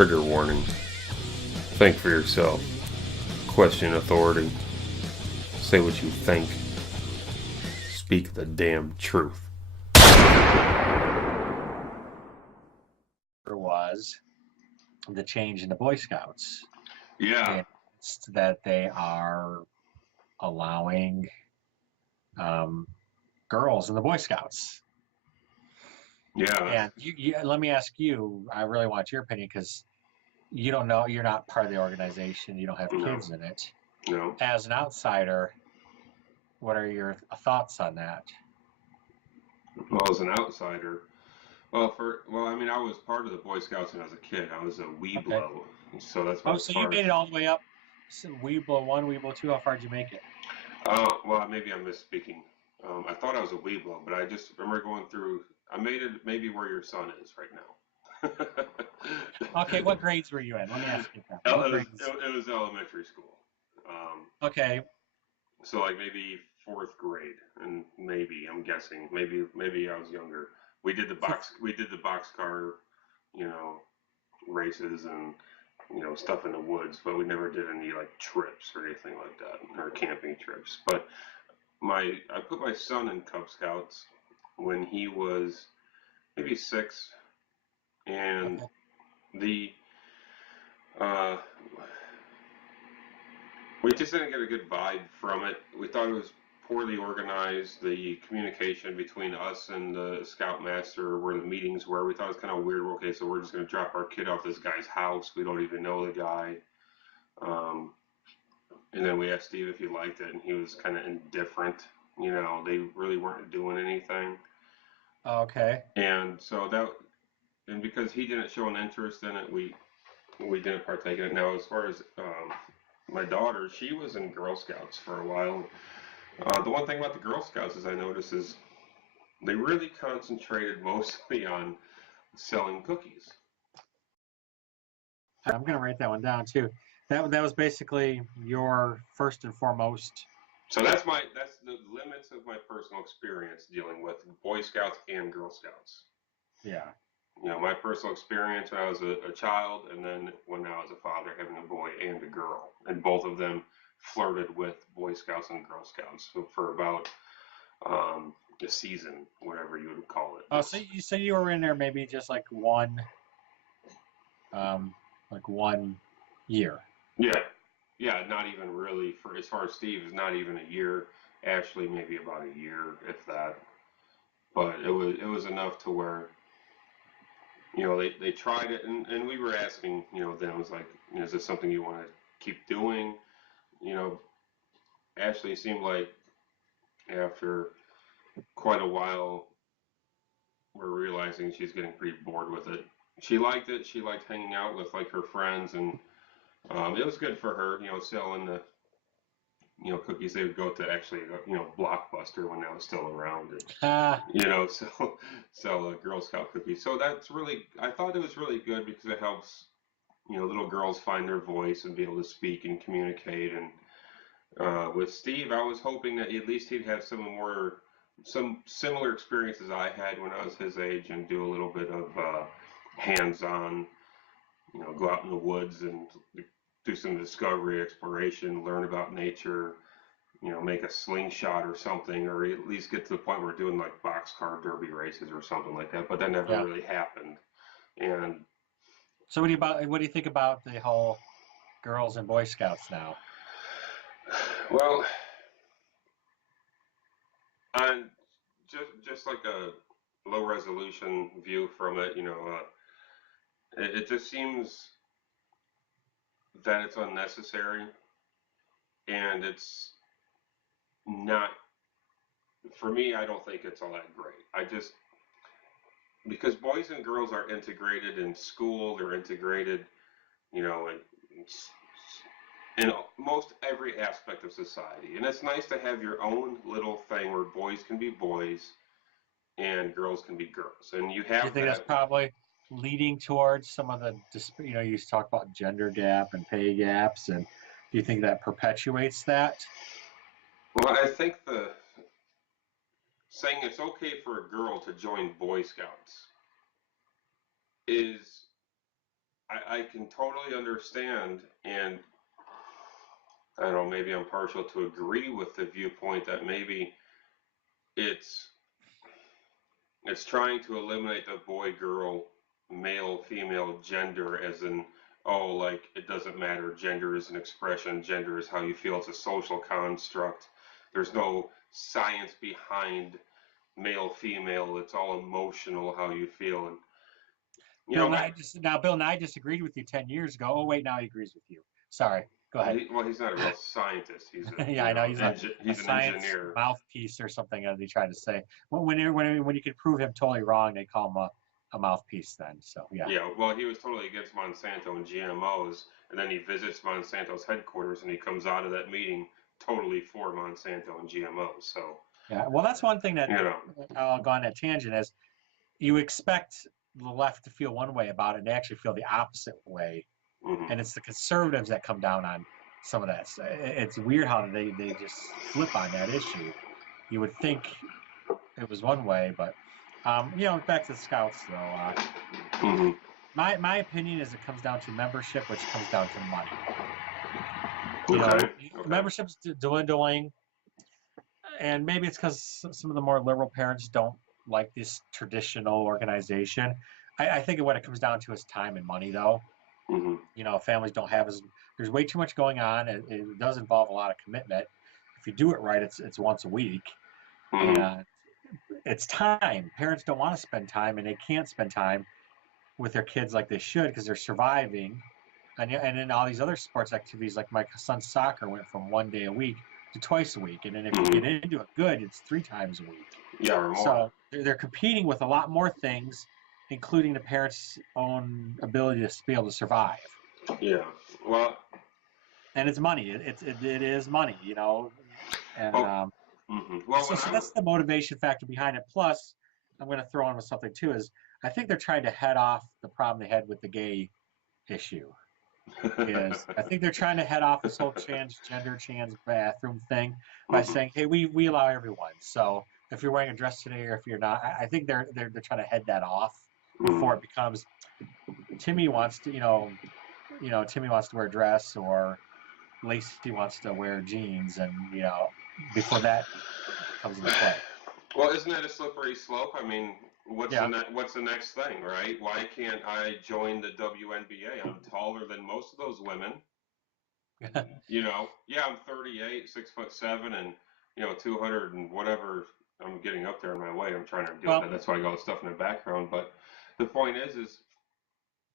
Trigger warning. Think for yourself. Question authority. Say what you think. Speak the damn truth. Was the change in the Boy Scouts. Yeah. It's that they are allowing girls in the Boy Scouts. Yeah. And let me ask you, I really want your opinion because you don't know, you're not part of the organization, you don't have kids in it. No. As an outsider, what are your thoughts on that? Well, as an outsider, I was part of the Boy Scouts when I was a kid. I was a Weeblo, okay. So that's what. Oh, so you made it all the way up. So Weeblo 1, Weeblo 2. How far did you make it? Well, maybe I'm misspeaking. I thought I was a Weeblo, but I just remember going through. I made it maybe where your son is right now. Okay, what grades were you in? Let me ask you that. It was elementary school. Okay. So like maybe 4th grade, and maybe I'm guessing maybe I was younger. We did the boxcar, races and stuff in the woods, but we never did any like trips or anything like that, or camping trips. But I put my son in Cub Scouts when he was maybe 6, and we just didn't get a good vibe from it. We thought it was poorly organized. The communication between us and the scoutmaster, where the meetings were, we thought it was kind of weird. Okay, so we're just going to drop our kid off this guy's house. We don't even know the guy. And then we asked Steve if he liked it, and he was kind of indifferent. They really weren't doing anything. Okay. And so and because he didn't show an interest in it, we didn't partake in it. Now, as far as my daughter, she was in Girl Scouts for a while. The one thing about the Girl Scouts I noticed is they really concentrated mostly on selling cookies. I'm going to write that one down too. That was basically your first and foremost. So that's the limits of my personal experience dealing with Boy Scouts and Girl Scouts. Yeah. My personal experience when I was a child, and then when I was a father, having a boy and a girl, and both of them flirted with Boy Scouts and Girl Scouts for about a season, whatever you would call it. Oh, so you were in there maybe just like one year. Yeah, not even really. For as far as Steve, is not even a year. Ashley, maybe about a year, if that. But it was enough to where they tried it, and we were asking them, it was like, is this something you want to keep doing? Ashley seemed like after quite a while we're realizing she's getting pretty bored with it. She liked it. She liked hanging out with like her friends, and it was good for her, selling the cookies. They would go to actually Blockbuster when that was still around, and sell Girl Scout cookies. So I thought it was really good because it helps little girls find their voice and be able to speak and communicate. And with Steve, I was hoping that at least he'd have some similar experiences I had when I was his age, and do a little bit of hands-on, go out in the woods and do some discovery, exploration, learn about nature, make a slingshot or something, or at least get to the point where we're doing like boxcar derby races or something like that. But that never really happened. And so what do you think about the whole Girls and Boy Scouts now? Well, on just like a low resolution view from it, it just seems that it's unnecessary, and it's not, for me, I don't think it's all that great. Because boys and girls are integrated in school, they're integrated, in most every aspect of society. And it's nice to have your own little thing where boys can be boys and girls can be girls. And you have. Do you think that's probably leading towards some of the, you talk about gender gap and pay gaps, and do you think that perpetuates that? Well, I think saying it's okay for a girl to join Boy Scouts is, I can totally understand, and I don't know, maybe I'm partial to agree with the viewpoint that maybe it's it's trying to eliminate the boy girl male female gender as in, oh, like it doesn't matter, gender is an expression, gender is how you feel, it's a social construct, there's no science behind male female, it's all emotional how you feel. And you Bill know, Nye Bill Nye disagreed with you 10 years ago. Oh wait, now he agrees with you. Sorry, go ahead. well, he's not a real scientist, he's a Yeah, I know he's a he's an science engineer. mouthpiece or something, as they tried to say. When you can prove him totally wrong, they call him a mouthpiece. Then, so yeah. Yeah, well, he was totally against Monsanto and GMOs, and then he visits Monsanto's headquarters, and he comes out of that meeting totally for Monsanto and GMOs. So, Yeah, well, that's one thing that you know, I'll go on that tangent is you expect the left to feel one way about it, and they actually feel the opposite way, mhm. and it's the conservatives that come down on some of that. It's weird how they just flip on that issue. You would think it was one way, but back to the Scouts though. Mhm. My opinion is it comes down to membership, which comes down to money. You Okay. know, membership's dwindling, and maybe it's because some of the more liberal parents don't like this traditional organization. I think what it comes down to is time and money, though. Mhm. You know, families don't have there's way too much going on. It does involve a lot of commitment. If you do it right, it's once a week, Mhm. and it's time. Parents don't want to spend time, and they can't spend time with their kids like they should because they're surviving. And then all these other sports activities, like my son's soccer, went from 1 day a week to twice a week, and then if you get into it good, it's 3 times a week. Yeah, or more. So they're competing with a lot more things, including the parents' own ability to be able to survive. Yeah. Well. And it's money. It is money, you know. And Well, so that's the motivation factor behind it. Plus, I'm going to throw in with something too. Is I think they're trying to head off the problem they had with the gay issue. I think they're trying to head off this whole transgender trans bathroom thing by saying, hey, we allow everyone. So if you're wearing a dress today or if you're not, I think they're trying to head that off before it becomes Timmy wants to Timmy wants to wear a dress or Lacey wants to wear jeans, and before that comes into play. Well, isn't that a slippery slope? I mean, what's Yeah. what's the next thing, right? Why can't I join the WNBA? I'm taller than most of those women. Yeah, I'm 38, 6'7", and 200 and whatever. I'm getting up there in my weight. I'm trying to do that. That's why I got all the stuff in the background. But the point is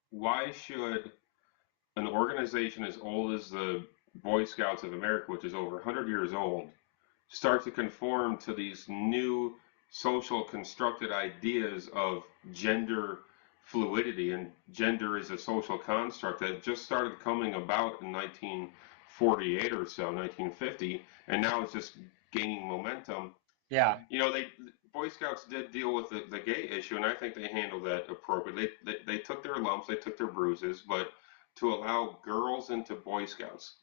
why should an organization as old as the Boy Scouts of America, which is over 100 years old, start to conform to these new social constructed ideas of gender fluidity, and gender is a social construct that just started coming about in 1948 or so, 1950, and now it's just gaining momentum. Yeah. Boy Scouts did deal with the gay issue, and I think they handled that appropriately. They took their lumps, they took their bruises, but to allow girls into Boy Scouts,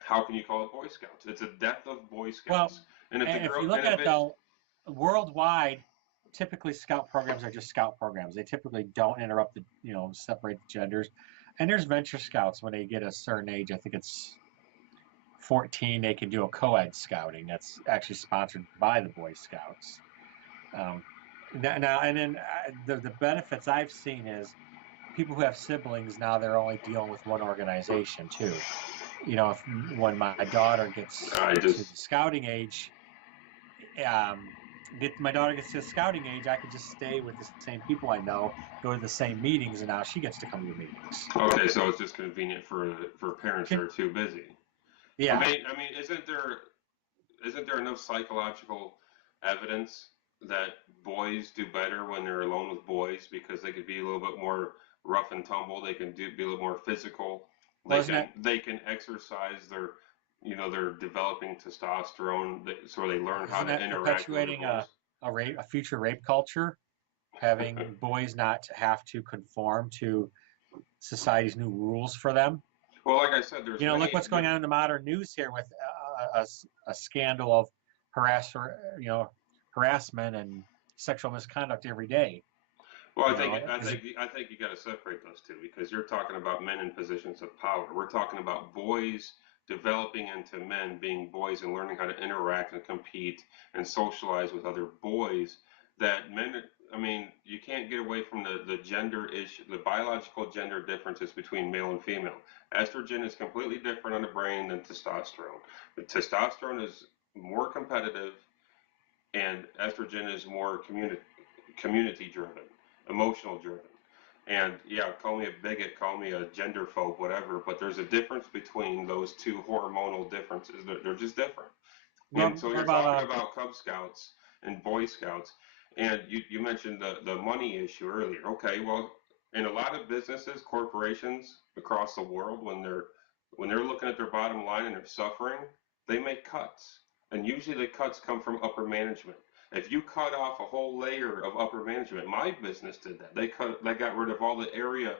how can you call it Boy Scouts? It's a death of Boy Scouts. Well, and if you look at it though, worldwide, typically scout programs are just scout programs. They typically don't interrupt separate the genders. And there's venture scouts when they get a certain age. I think it's 14. They can do a co-ed scouting that's actually sponsored by the Boy Scouts. The benefits I've seen is people who have siblings now they're only dealing with one organization too. When my daughter gets to the scouting age, my daughter gets to the scouting age, I could just stay with the same people I know, go to the same meetings, and now she gets to come to the meetings. Okay, so it's just convenient for parents that are too busy. Yeah. I mean, isn't there enough psychological evidence that boys do better when they're alone with boys because they could be a little bit more rough and tumble, they can be a little more physical, they can exercise their they're developing testosterone, so they learn how to interact with perpetuating a future rape culture, having boys not have to conform to society's new rules for them. Well, like I said, there's look what's going on in the modern news here with a scandal of harassment and sexual misconduct every day. Well, You know, I think you got to separate those two because you're talking about men in positions of power. We're talking about boys developing into men, being boys and learning how to interact and compete and socialize with other boys. That men, I mean, you can't get away from the gender issue, the biological gender differences between male and female. Estrogen is completely different on the brain than testosterone. The testosterone is more competitive, and estrogen is more community driven, emotional driven. And yeah, call me a bigot, call me a gender phobe, whatever, but there's a difference between those two hormonal differences. They're just different. And so what you're about talking about Cub Scouts and Boy Scouts, and you mentioned the money issue earlier. Okay, well, in a lot of businesses, corporations across the world, when they're looking at their bottom line and they're suffering, they make cuts, and usually the cuts come from upper management. If you cut off a whole layer of upper management, my business did that. They got rid of all the area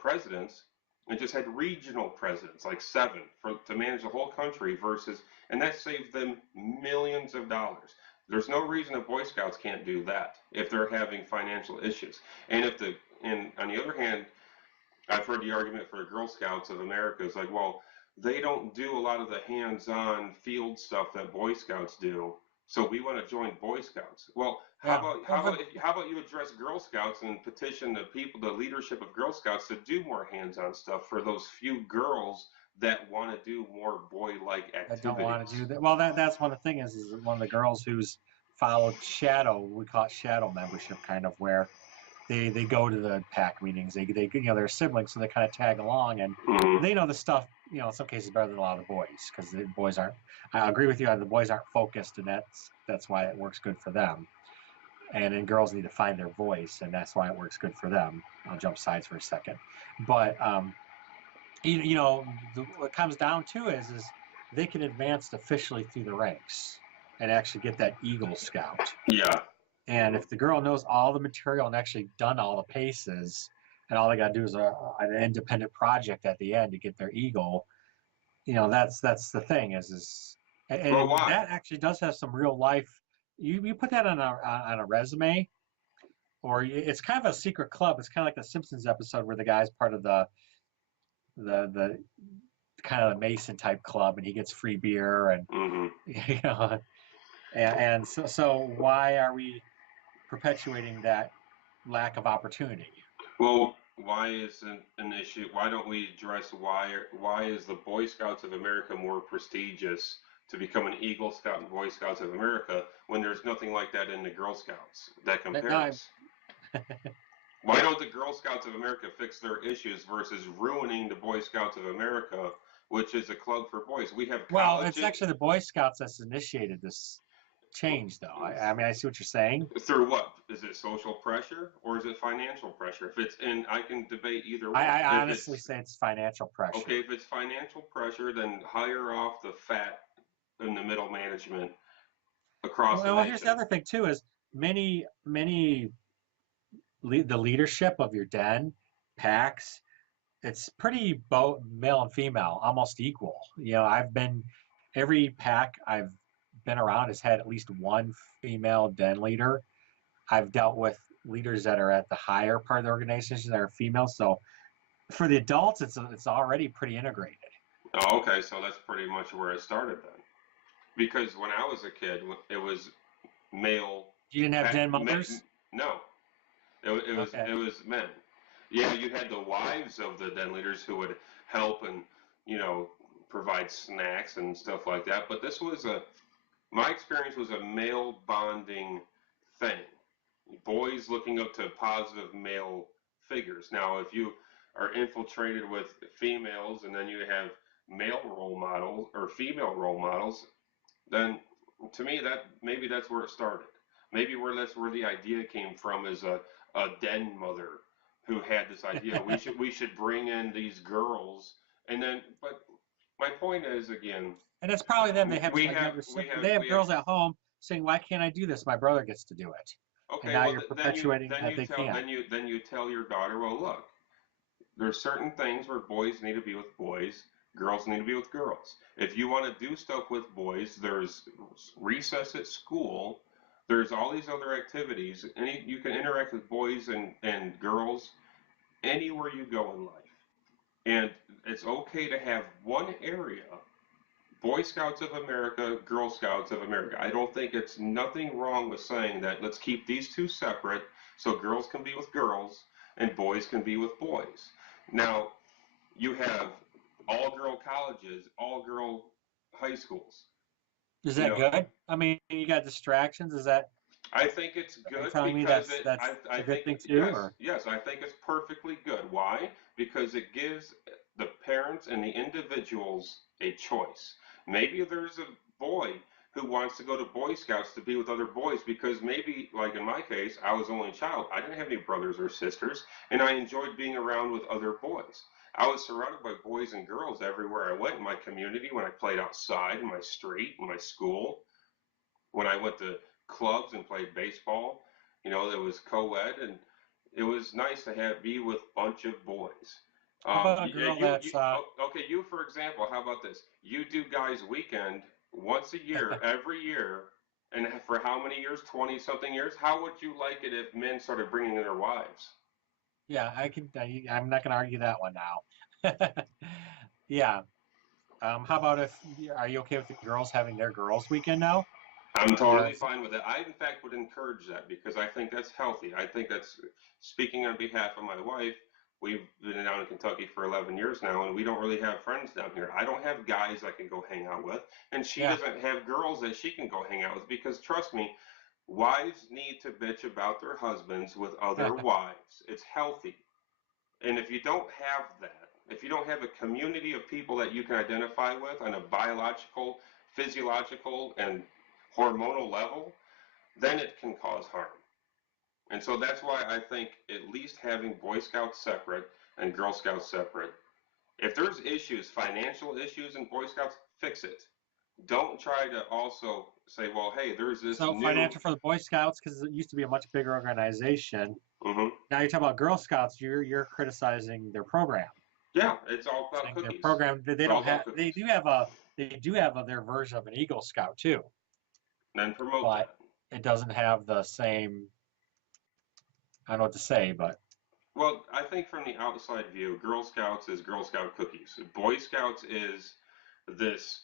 presidents and just had regional presidents, like seven, to manage the whole country versus, and that saved them millions of dollars. There's no reason the Boy Scouts can't do that if they're having financial issues. And on the other hand, I've heard the argument for the Girl Scouts of America is like, well, they don't do a lot of the hands-on field stuff that Boy Scouts do, so we want to join Boy Scouts. Well, yeah, how about you address Girl Scouts and petition the people, the leadership of Girl Scouts, to do more hands-on stuff for those few girls that want to do more boy-like I activities? don't want to do that. Well, that's one of the things is one of the girls who's followed shadow. We call it shadow membership, kind of where they go to the pack meetings. They you know they're siblings, so they kind of tag along and Mhm. they know the stuff. You know, in some cases better than a lot of the boys because the boys aren't. I agree with you. The boys aren't focused, and that's why it works good for them. And then girls need to find their voice, and that's why it works good for them. I'll jump sides for a second, but you know, what comes down to is they can advance officially through the ranks and actually get that Eagle Scout. Yeah. And if the girl knows all the material and actually done all the paces, and all they got to do is an independent project at the end to get their Eagle, you know, that's the thing and Well, why? that actually does have some real life. You put that on a resume, or it's kind of a secret club. It's kind of like the Simpsons episode where the guy's part of the kind of the Mason type club, and he gets free beer, and Hmm. you know, and so why are we perpetuating that lack of opportunity? Well, why is an issue? Why don't we address why is the Boy Scouts of America more prestigious to become an Eagle Scout and Boy Scouts of America when there's nothing like that in the Girl Scouts that compares? Why don't the Girl Scouts of America fix their issues versus ruining the Boy Scouts of America, which is a club for boys? We have Well, colleges. it's actually the Boy Scouts that's initiated this change, though. I mean, I see what you're saying. Through what? Is it social pressure or is it financial pressure? If it's in, I can debate either one. I If honestly it's, say it's financial pressure. okay, if it's financial pressure, then hire off the fat in the middle management across the Well, nation. here's the other thing too: is many the leadership of your den packs, it's pretty both male and female, almost equal. You know, every pack I've been around has had at least one female den leader. I've dealt with leaders that are at the higher part of the organization that are female. So for the adults, it's already pretty integrated. Oh, okay, so that's pretty much where it started then. Because when I was a kid, it was male. You didn't have den me- mothers? No, it was Okay. it was men. Yeah, you had the wives of the den leaders who would help and provide snacks and stuff like that. But my experience was a male bonding thing. Boys looking up to positive male figures. Now, if you are infiltrated with females and then you have male role models or female role models, then to me maybe that's where it started. Maybe that's where the idea came from is a den mother who had this idea we should bring in these girls and then but my point is again And it's probably them. They have we a have younger we sibling. have They have we girls have at home saying, "Why can't I do this? My brother gets to do it." And okay now well you're perpetuating then that you they tell can't. then you tell your daughter, well, look, there's certain things where boys need to be with boys, girls need to be with girls. If you want to do stuff with boys, there's recess at school There's all these other activities, and you can interact with boys and girls anywhere you go in life. And it's okay to have one area, Boy Scouts of America, Girl Scouts of America. I don't think it's nothing wrong with saying that let's keep these two separate so girls can be with girls and boys can be with boys. Now, you have all girl colleges, all girl high schools. Is You that know, good? I mean, you got distractions. Is that, I think it's are you good telling me because that's I a good think thing too, yes, or? yes, I think it's perfectly good. Why? Because it gives the parents and the individuals a choice. Maybe there's a boy who wants to go to Boy Scouts to be with other boys because maybe, like in my case, I was the only child. I didn't have any brothers or sisters, and I enjoyed being around with other boys. I was surrounded by boys and girls everywhere I went in my community, when I played outside, in my street, in my school, when I went to clubs and played baseball. There was co-ed, and it was nice to be with a bunch of boys. How about a girl that's Okay, you for example, how about this? You do guys' weekend once a year, every year, and for how many years? 20 something years. How would you like it if men started bringing their wives? yeah, I'm not gonna argue that one now. Yeah. How about if are you okay with the girls having their girls' weekend now? I'm Or totally fine with it. I, in fact, would encourage that because I think that's healthy. I think that's, speaking on behalf of my wife, we've been down in Kentucky for 11 years now, and we don't really have friends down here. I don't have guys I can go hang out with, and she yeah, doesn't have girls that she can go hang out with because, trust me, wives need to bitch about their husbands with other wives. It's healthy. And if you don't have that, if you don't have a community of people that you can identify with on a biological, physiological, and hormonal level, then it can cause harm. And so that's why I think at least having Boy Scouts separate and Girl Scouts separate. If there's issues, financial issues in Boy Scouts, fix it. Don't try to also say, well, hey, there's this so new. financial for the Boy Scouts because it used to be a much bigger organization. Mhm. Now you're talking about Girl Scouts. You're criticizing their program, Yeah, it's all about saying their cookies. program they It's all don't have. about cookies. They do have their version of an Eagle Scout too, Then promote but that. it doesn't have the same. I don't know what to say, but Well, I think from the outside view, Girl Scouts is Girl Scout cookies. Boy Scouts is this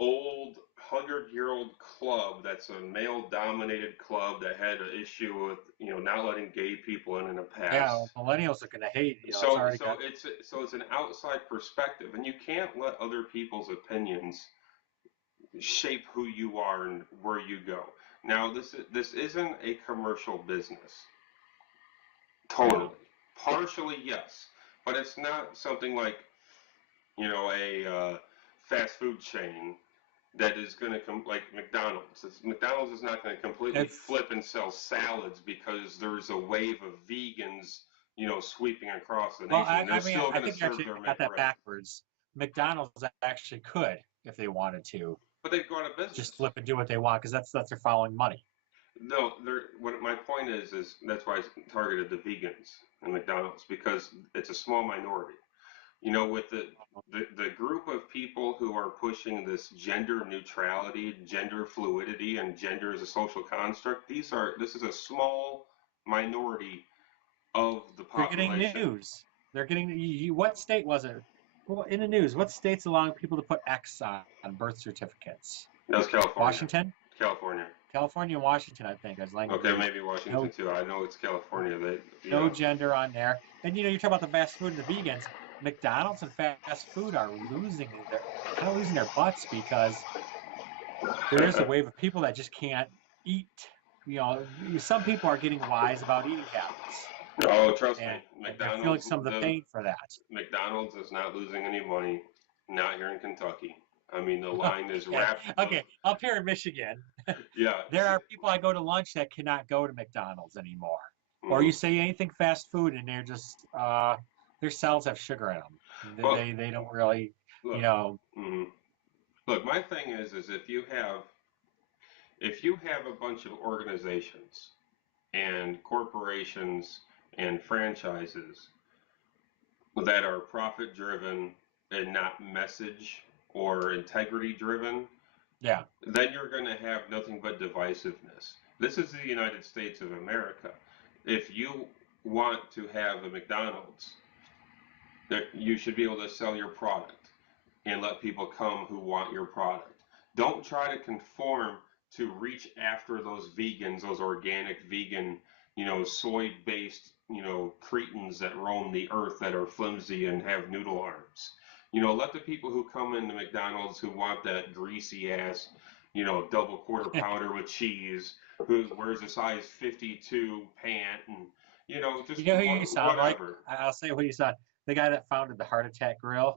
old 100-year-old club that's a male-dominated club that had an issue with not letting gay people in the yeah, past. millennials are gonna hate. It's So already so got. it's an outside perspective, and you can't let other people's opinions shape who you are and where you go. Now this isn't a commercial business. Yeah. Totally. Partially, yes. But it's not something like, a fast food chain that is going to come like McDonald's. McDonald's is not going to completely It's flip and sell salads because there's a wave of vegans, sweeping across the well, nation. They're I mean, still I going to think you serve actually their got that McRib, backwards. McDonald's actually could, if they wanted to, but they've gone out of just business. flip and do what they want because that's their following money. No, what my point is that's why I targeted the vegans in McDonald's because it's a small minority. With the group of people who are pushing this gender neutrality, gender fluidity, and gender as a social construct, this is a small minority of the They're getting population. news. They're getting what state was it? Well, in the news, what state's allowing people to put X on birth certificates? That's California. Washington, California. California, and Washington, I think, as language. Okay, maybe Washington No, too. I know it's California. no gender on there. And you're talking about the fast food and the vegans. McDonald's and fast food are kind of losing their butts because there is a wave of people that just can't eat. Some people are getting wise about eating habits, Oh, trust me, and they're feeling some of the pain for that. McDonald's is not losing any money. Not here in Kentucky. I mean, the line is Okay, wrapped. okay. Up here in Michigan, Yeah. there are people I go to lunch that cannot go to McDonald's anymore. Or Mhm. you say anything fast food, and they're just their cells have sugar in them. Well, They don't really, look. Mhm. Look, my thing is if you have a bunch of organizations and corporations and franchises that are profit driven and not message or integrity driven, yeah. then you're going to have nothing but divisiveness. This is the United States of America. If you want to have a McDonald's, that you should be able to sell your product and let people come who want your product. Don't try to conform to reach after those vegans, those organic vegan, soy-based, cretins that roam the earth that are flimsy and have noodle arms. Let the people who come into McDonald's who want that greasy ass, double quarter pounder with cheese, who wears a size 52 pant, and just You know who you sound like? whatever. I'll say who you sound. The guy that founded the Heart Attack Grill.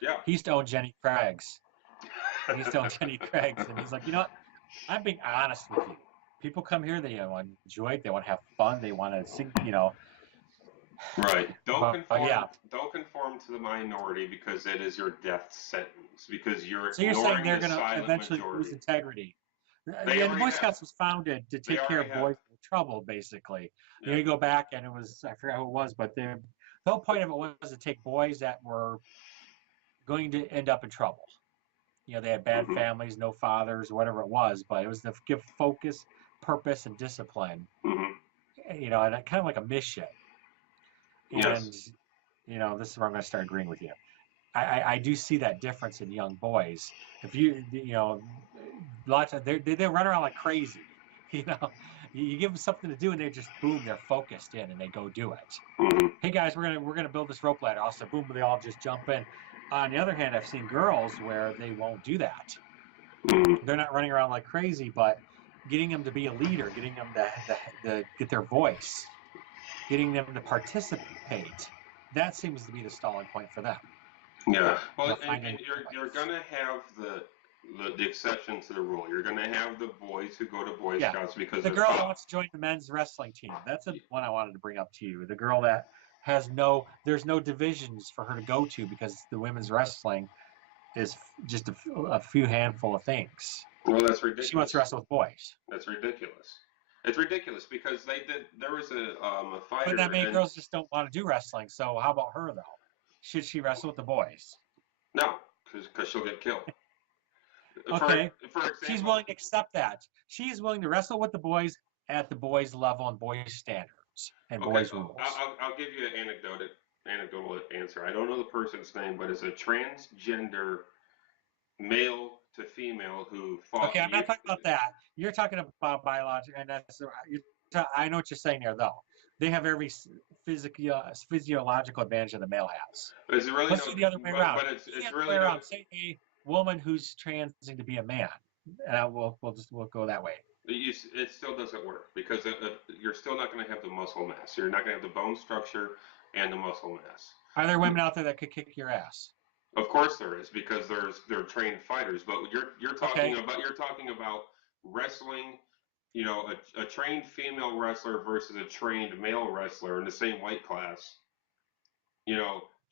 Yeah. He used to own Jenny Craig's. He used to own Jenny Craig's, and he's like, you know what? I'm being honest with you. People come here, they want to enjoy it, they want to have fun, they want to sing, Right. Don't But, conform. yeah. Don't conform to the minority because it is your death sentence. Because you're So you're saying ignoring they're the going to silent eventually majority. lose integrity. They Yeah, the already Boy have. Scouts was founded to They take care of already boys in trouble, basically. Yeah. You go back, and it was, I forgot who it was, but the whole point of it was to take boys that were going to end up in trouble. They had bad Mhm. families, no fathers, whatever it was, but it was to give focus, purpose, and discipline, Mhm. and kind of like a mission. And, Yes. this is where I'm going to start agreeing with you. I do see that difference in young boys. If lots of they run around like crazy. You give them something to do and they just boom, they're focused in and they go do it. Mhm. Hey guys, we're gonna build this rope ladder. Also, boom, they all just jump in. On the other hand, I've seen girls where they won't do that. Mhm. They're not running around like crazy, but getting them to be a leader, getting them to get their voice, getting them to participate, that seems to be the stalling point for them. Yeah. Well, and finding you're gonna have the exception to the rule. You're gonna have the boys who go to Boy Yeah. Scouts because The they're girl that taught. wants to join the men's wrestling team. That's the one I wanted to bring up to you. The girl that there's no divisions for her to go to because the women's wrestling is just a few handful of things. Well, that's ridiculous. She wants to wrestle with boys. That's ridiculous. It's ridiculous because there was a fighter. But that many and- girls just don't want to do wrestling. So how about her though? Should she wrestle with the boys? No, because she'll get killed. Okay. For example, She's willing to accept that. She's willing to wrestle with the boys at the boys' level and boys' standards and Okay, boys' rules. I'll give you an anecdotal answer. I don't know the person's name, but it's a transgender male to female who fought. Okay, I'm not talking about that. You're talking about biological, and I know what you're saying there, though. They have every physiological advantage that the male has. It's really Let's do the other way around. But it's The other really way no, around. Say a woman who's transing to be a man, and we'll go that way. it still doesn't work because you're still not going to have the muscle mass. You're not going to have the bone structure and the muscle mass. Are there women out there that could kick your ass? Of course there is because they're trained fighters. But you're talking Okay. about wrestling. A trained female wrestler versus a trained male wrestler in the same weight class.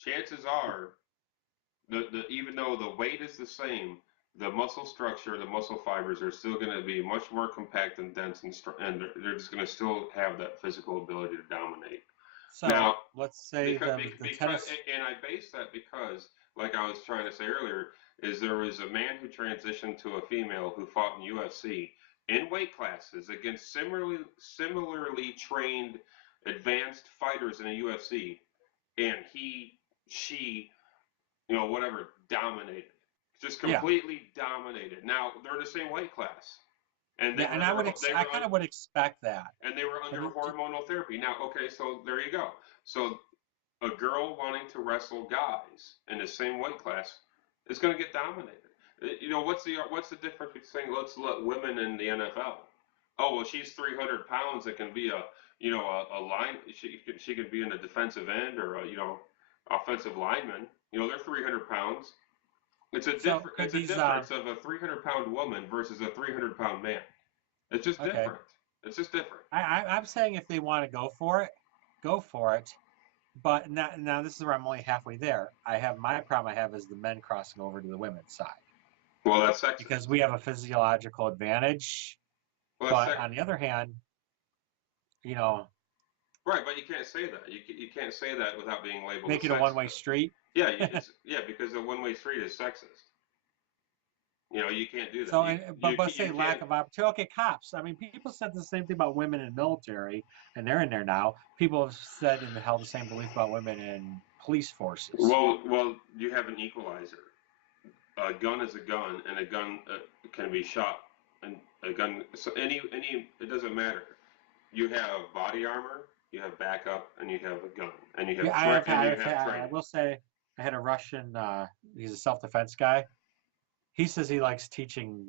Chances are, even though the weight is the same, the muscle structure, the muscle fibers are still going to be much more compact and dense, and they're just going to still have that physical ability to dominate. So Now, let's say the tennis. and I base that because, like I was trying to say earlier, is there was a man who transitioned to a female who fought in UFC in weight classes against similarly trained advanced fighters in a UFC, and she, whatever, dominated, just completely dominated. Now they're in the same weight class, and I kind of would expect that. and they were under hormonal therapy. Now, okay, so there you go. So a girl wanting to wrestle guys in the same weight class is going to get dominated. What's the difference between let's let women in the NFL? Oh, well, she's 300 pounds and can be a line. She could be in a defensive end or offensive lineman. They're 300 pounds. It's a difference of a 300-pound woman versus a 300-pound man. It's just different. It's just different. I'm saying if they want to go for it, go for it. But now this is where I'm only halfway there. My problem is the men crossing over to the women's side. Well, that's sexist. Because we have a physiological advantage. Well, but on the other hand, Right, but you can't say that. You can't say that without being labeled. Make it a one-way street. Yeah, because a one-way street is sexist. You know, you can't do that. So, You, but you, but you say lack can't. of opportunity. Okay, cops. I mean, people said the same thing about women in military, and they're in there now. People have said and held the same belief about women in police forces. Well, you have an equalizer. A gun is a gun, and a gun can be shot. And a gun, so it doesn't matter. You have body armor, you have backup, and you have a gun, and you have Yeah, I training. will say I had a Russian. He's a self-defense guy. He says he likes teaching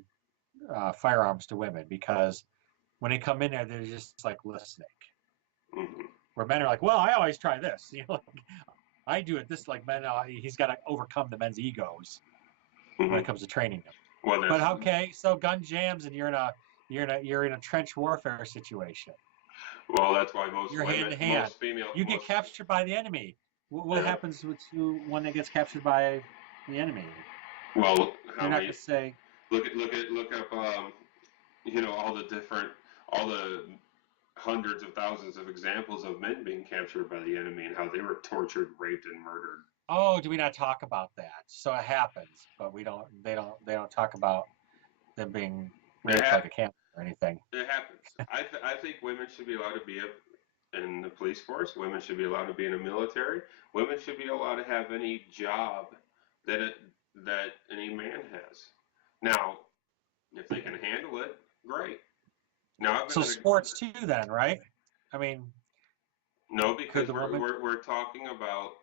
firearms to women because when they come in there, they're just like listening. Hmm. Where men are like, well, I always try this. You know, like, I do it this. Like men, he's got to overcome the men's egos when Hmm. it comes to training them. Well, But that's okay, so gun jams, and you're in a trench warfare situation. that's why You're hand to hand. most female, You get most captured by the enemy. What yeah. happens to one that gets captured by the enemy? Well, They're how not going many? to say, Look up all the different, all the hundreds of thousands of examples of men being captured by the enemy and how they were tortured, raped, and murdered. "Oh, do we not talk about that?" So it happens, but we don't. They don't talk about them being It, raped like hap- a camel or anything. it happens. I think women should be allowed to be in the police force. Women should be allowed to be in the military. Women should be allowed to have any job that any man has. Now, if they can handle it, great. Now, I've So been in a, sports too, then, right? I mean, no, could because the woman? we're talking about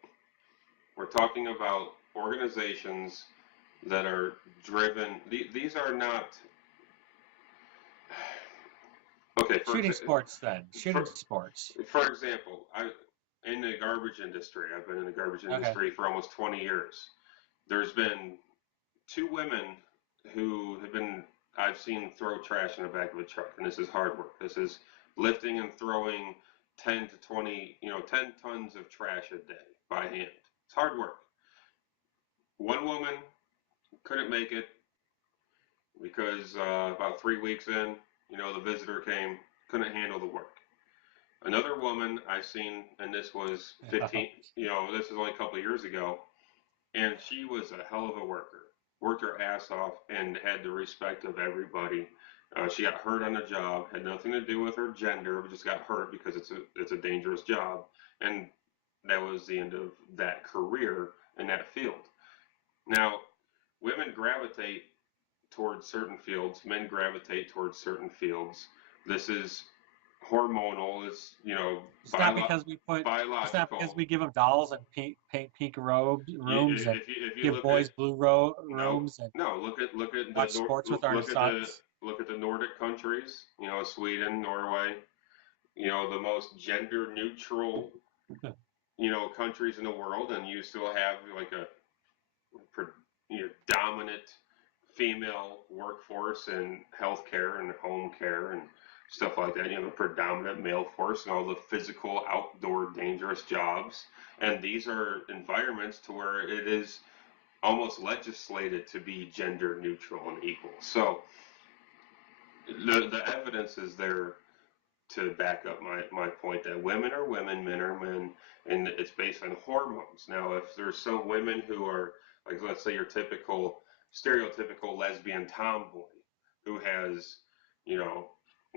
organizations that are driven. These are not okay. Shooting sports, then. Shooting For, sports. for example, I in the garbage industry. I've been in the garbage Okay. industry for almost 20 years. There's been two women who have been I've seen throw trash in the back of a truck, and this is hard work. This is lifting and throwing 10 to 20, 10 tons of trash a day by hand. It's hard work. One woman couldn't make it because about 3 weeks in, the visitor came, couldn't handle the work. Another woman I've seen, and this was 15, this is only a couple of years ago, and she was a hell of a worker. Worked her ass off and had the respect of everybody. She got hurt on the job. Had nothing to do with her gender, but just got hurt because it's a dangerous job, and that was the end of that career in that field. Now, women gravitate towards certain fields. Men gravitate towards certain fields. This is hormonal. It's It's not because we put. It's not because biological. we give them dolls and pink rooms and If you give look at boys blue no rooms and no look at watch sports with our sons. look at the Nordic countries. Sweden, Norway. The most gender neutral countries in the world, and you still have like a dominant female workforce in healthcare and home care and stuff like that. You have a predominant male force and all the physical, outdoor, dangerous jobs. And these are environments to where it is almost legislated to be gender neutral and equal. So the evidence is there to back up my point that women are women, men are men, and it's based on hormones. Now, if there's some women who are, like, let's say your typical, stereotypical lesbian tomboy who has,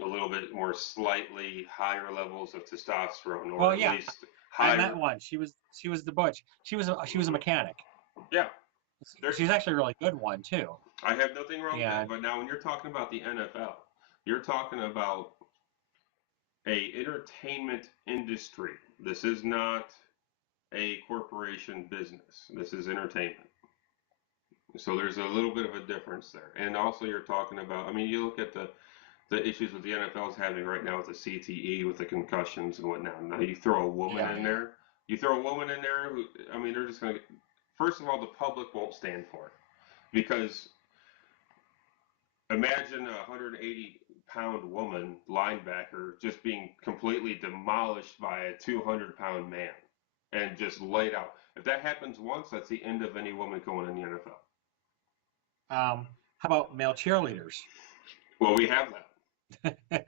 a little bit more slightly higher levels of testosterone, or Well, at yeah, least I higher, met one. She was the butch. She was a mechanic. yeah. There's, She's actually a really good one too. I have nothing wrong with that. And But now, when you're talking about the NFL, you're talking about a entertainment industry. This is not a corporation business. This is entertainment. So there's a little bit of a difference there. And also you're talking about, I mean, you look at the issues that the NFL is having right now with the CTE, with the concussions and whatnot. Now you throw a woman in there. You throw a woman in there who, I mean, they're just going to, first of all, the public won't stand for it. Because imagine a 180-pound woman linebacker just being completely demolished by a 200-pound man and just laid out. If that happens once, that's the end of any woman going in the NFL. how about male cheerleaders? Well, we have that.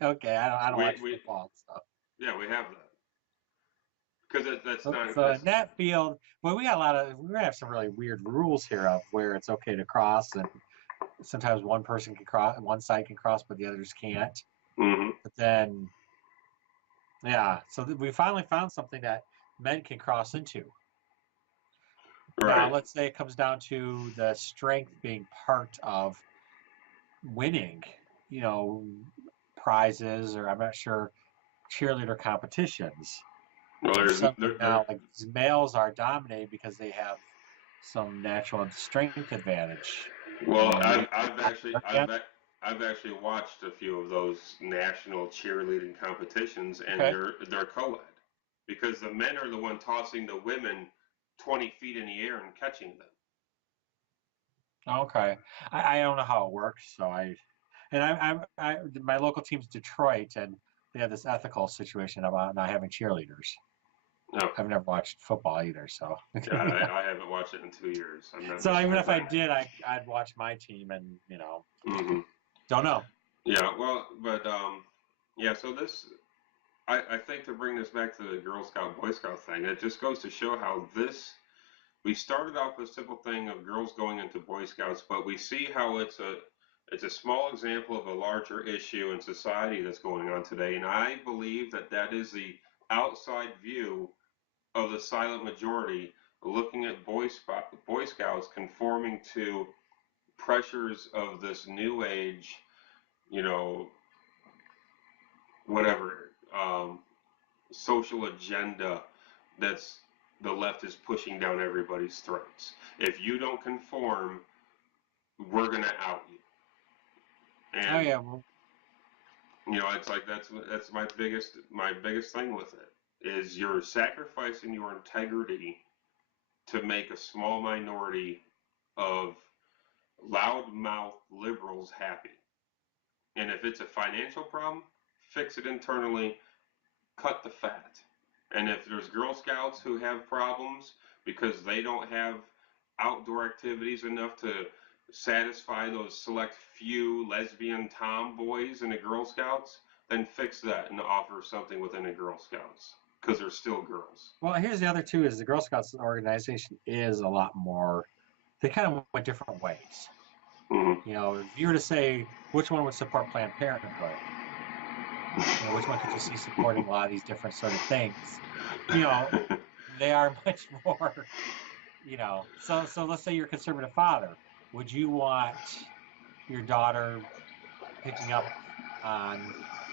Okay, I don't watch we football and stuff. Yeah, we have that. Because that's So, not. so in that field, well, we're gonna have some really weird rules here of where it's okay to cross and sometimes one person can cross, one side can cross, but the others can't. Hmm. But then, yeah, so we finally found something that men can cross into. Now, Right. let's say it comes down to the strength being part of winning, you know, prizes, or I'm not sure, cheerleader competitions. Well, And there's suddenly now, like, these males are dominating because they have some natural strength advantage. And well, then I've actually watched a few of those national cheerleading competitions, and okay, they're co-ed because the men are the one tossing the women 20 feet in the air and catching them. okay. I don't know how it works, so my local team's Detroit, and they have this ethical situation about not having cheerleaders. No, I've never watched football either, so yeah, I haven't watched it in 2 years. I'm not so missing even a if I thing. did, I'd watch my team, and Hmm. don't know. Yeah, well, but yeah. So I think to bring this back to the Girl Scout Boy Scout thing, it just goes to show how we started off with a simple thing of girls going into Boy Scouts, but we see how it's a small example of a larger issue in society that's going on today, and I believe that is the outside view of the silent majority looking at Boy Scouts conforming to pressures of this new age, you know, whatever social agenda that's the left is pushing down everybody's throats. If you don't conform, we're gonna out you. Oh And yeah, well, it's like that's my biggest thing with it is you're sacrificing your integrity to make a small minority of loudmouth liberals happy. And if it's a financial problem, fix it internally, cut the fat. And if there's Girl Scouts who have problems because they don't have outdoor activities enough to satisfy those select few lesbian tomboys in the Girl Scouts, then fix that and offer something within the Girl Scouts because they're still girls. well, here's the other two: is the Girl Scouts organization is a lot more. They kind of went different ways. Hmm. If you were to say which one would support Planned Parenthood, which one could you see supporting a lot of these different sort of things? You know, they are much more. So let's say you're a conservative father. Would you want your daughter picking up on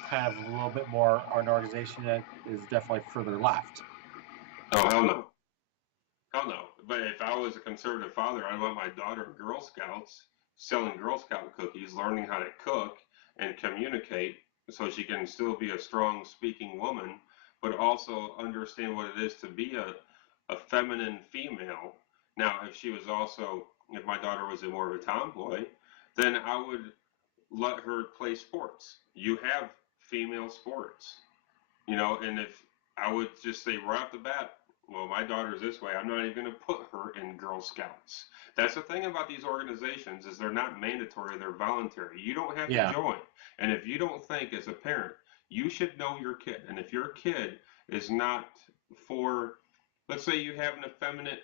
kind of a little bit more an organization that is definitely further left? Oh, hell no. Hell no. But if I was a conservative father, I'd want my daughter in Girl Scouts selling Girl Scout cookies, learning how to cook and communicate so she can still be a strong speaking woman, but also understand what it is to be a feminine female. Now, if my daughter was a more of a tomboy, then I would let her play sports. You have female sports, and if I would just say right off the bat, well, my daughter's this way, I'm not even going to put her in Girl Scouts. That's the thing about these organizations is they're not mandatory, they're voluntary. You don't have to Yeah, join. And if you don't think as a parent, you should know your kid. And if your kid is not for, let's say you have an effeminate,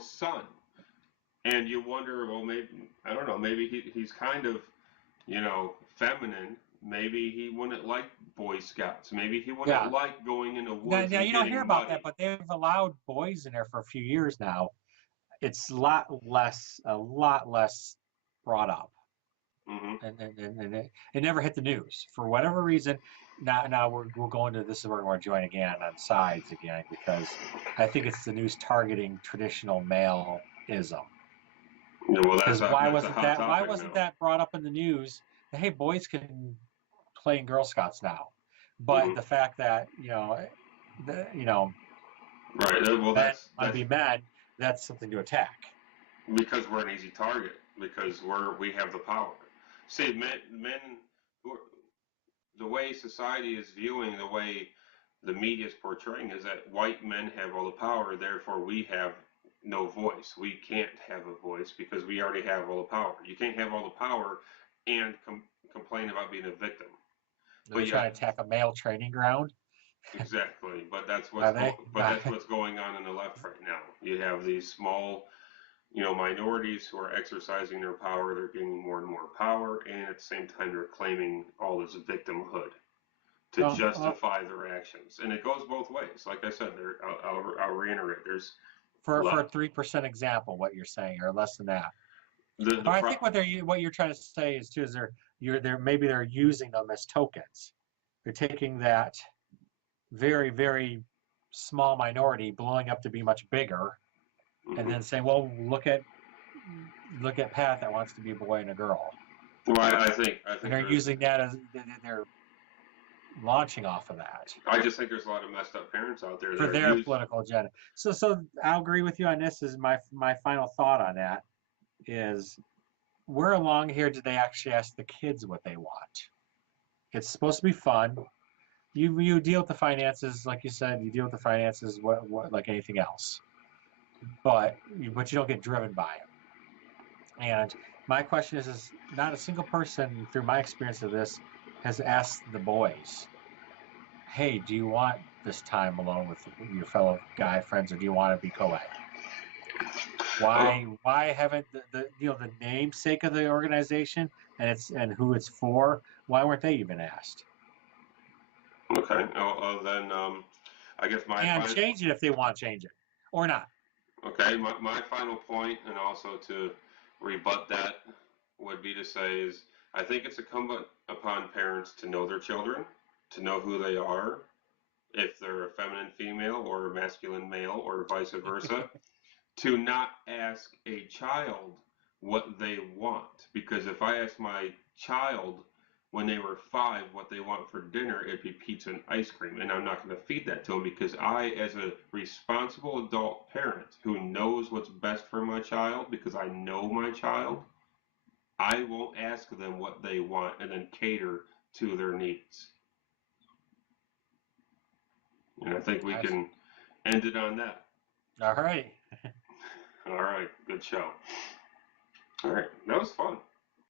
son, and you wonder, well, maybe, I don't know, maybe he's kind of, feminine. Maybe he wouldn't like Boy Scouts. Maybe he wouldn't yeah. like going in the Now, woods now and you don't hear getting about that, muddy. but they've allowed boys in there for a few years now. It's a lot less brought up, Hmm. and it never hit the news for whatever reason. Now we'll go into this is where we're going to join again on sides again because I think it's the news targeting traditional maleism. Yeah, well, Because that's a hot why topic wasn't now. that brought up in the news? That, hey, boys can play in Girl Scouts now, but Hmm. the fact that the, Right. Well, men that's want to that's be men, that's something to attack. because we're an easy target because we have the power. See, men, who are- the way society is viewing the way the media is portraying is that white men have all the power, therefore we have no voice. We can't have a voice because we already have all the power. You can't have all the power and complain about being a victim. They're But trying yet, to attack a male training ground. exactly. But that's Are they? but that's what's going on in the left right now. You have these small minorities who are exercising their power, they're gaining more and more power, and at the same time they're claiming all this victimhood to justify their actions. And it goes both ways. Like I said, I'll reiterate. There's for a 3% example, what you're saying, or less than that. the I think what you're trying to say is too is maybe they're using them as tokens. They're taking that very, very small minority, blowing up to be much bigger, and then saying, well, look at Pat that wants to be a boy and a girl. Well, I think and they're using that as they're launching off of that. I just think there's a lot of messed up parents out there for their political agenda. So I'll agree with you on this. Is my final thought on that is where along here did they actually ask the kids what they want? It's supposed to be fun. You deal with the finances, like you said. You deal with the finances what like anything else, but you don't get driven by it. And my question is not a single person through my experience of this has asked the boys, hey, do you want this time alone with your fellow guy friends, or do you want to be co-ed? Why haven't the namesake of the organization and who it's for? Why weren't they even asked? Okay. Then I guess change it if they want to change it or not. Okay. My final point, and also to rebut that, would be to say is I think it's incumbent upon parents to know their children, to know who they are, if they're a feminine female or a masculine male or vice versa, to not ask a child what they want. Because if I ask my child when they were 5 what they want for dinner, it'd be pizza and ice cream. And I'm not going to feed that to them because I, as a responsible adult parent who knows what's best for my child, because I know my child, I won't ask them what they want and then cater to their needs. And I think we can end it on that. All right. All right. Good show. All right. That was fun.